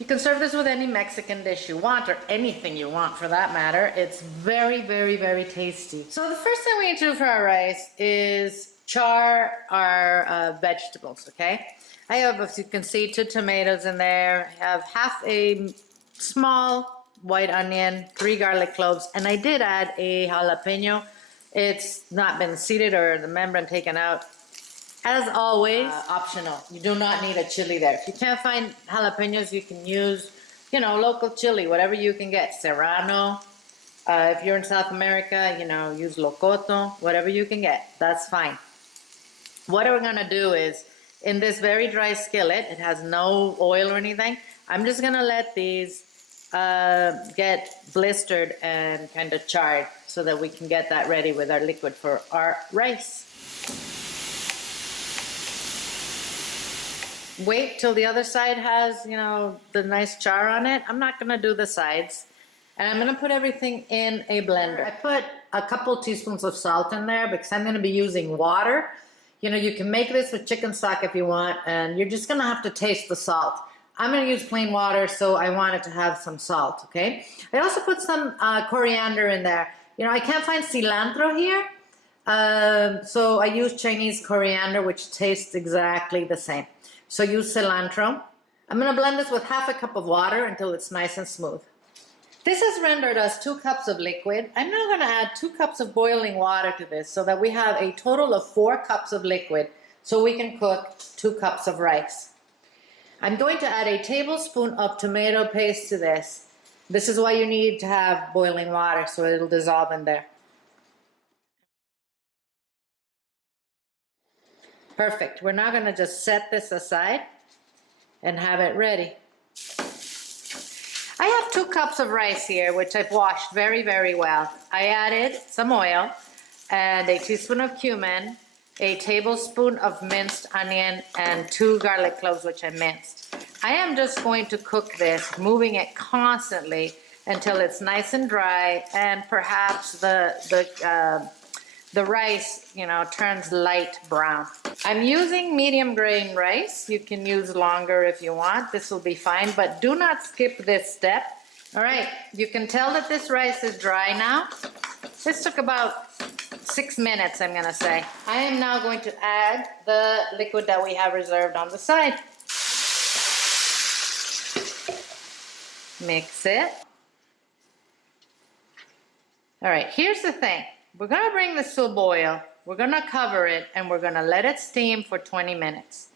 You can serve this with any Mexican dish you want, or anything you want for that matter. It's very, very, very tasty. So the first thing we need to do for our rice is char our vegetables, okay? I have, as you can see, 2 tomatoes in there. I have half a small white onion, 3 garlic cloves, and I did add a jalapeno. It's not been seeded or the membrane taken out. As always, optional. You do not need a chili there. If you can't find jalapenos, you can use, you know, local chili, whatever you can get. Serrano. If you're in South America, you know, use locoto, whatever you can get. That's fine. What we're going to do is, in this very dry skillet, it has no oil or anything, I'm just going to let these get blistered and kind of charred so that we can get that ready with our liquid for our rice. Wait till the other side has, you know, the nice char on it. I'm not gonna do the sides. And I'm gonna put everything in a blender. I put a couple teaspoons of salt in there because I'm gonna be using water. You know, you can make this with chicken stock if you want, and you're just gonna have to taste the salt. I'm gonna use plain water, so I want it to have some salt, okay? I also put some coriander in there. You know, I can't find cilantro here, so I use Chinese coriander, which tastes exactly the same. So use cilantro. I'm going to blend this with half a cup of water until it's nice and smooth. This has rendered us 2 cups of liquid. I'm now going to add 2 cups of boiling water to this so that we have a total of 4 cups of liquid so we can cook 2 cups of rice. I'm going to add a tablespoon of tomato paste to this. This is why you need to have boiling water so it'll dissolve in there. Perfect. We're now going to just set this aside and have it ready. I have 2 cups of rice here, which I've washed very, very well. I added some oil and a teaspoon of cumin, a tablespoon of minced onion, and 2 garlic cloves, which I minced. I am just going to cook this, moving it constantly until it's nice and dry, and perhaps the rice, you know, turns light brown. I'm using medium grain rice. You can use longer if you want. This will be fine, but do not skip this step. All right, you can tell that this rice is dry now. This took about 6 minutes, I'm gonna say. I am now going to add the liquid that we have reserved on the side. Mix it. All right, here's the thing. We're gonna bring this to a boil, we're gonna cover it, and we're gonna let it steam for 20 minutes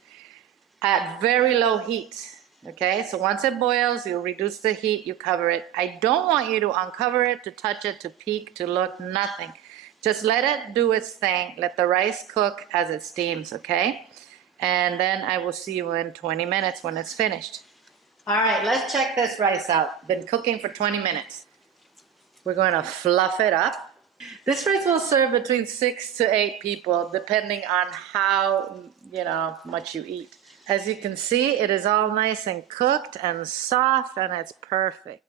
at very low heat, okay? So once it boils, you reduce the heat, you cover it. I don't want you to uncover it, to touch it, to peek, to look, nothing. Just let it do its thing, let the rice cook as it steams, okay? And then I will see you in 20 minutes when it's finished. All right, let's check this rice out. Been cooking for 20 minutes. We're gonna fluff it up. This rice will serve between 6 to 8 people, depending on how, you know, much you eat. As you can see, it is all nice and cooked and soft, and it's perfect.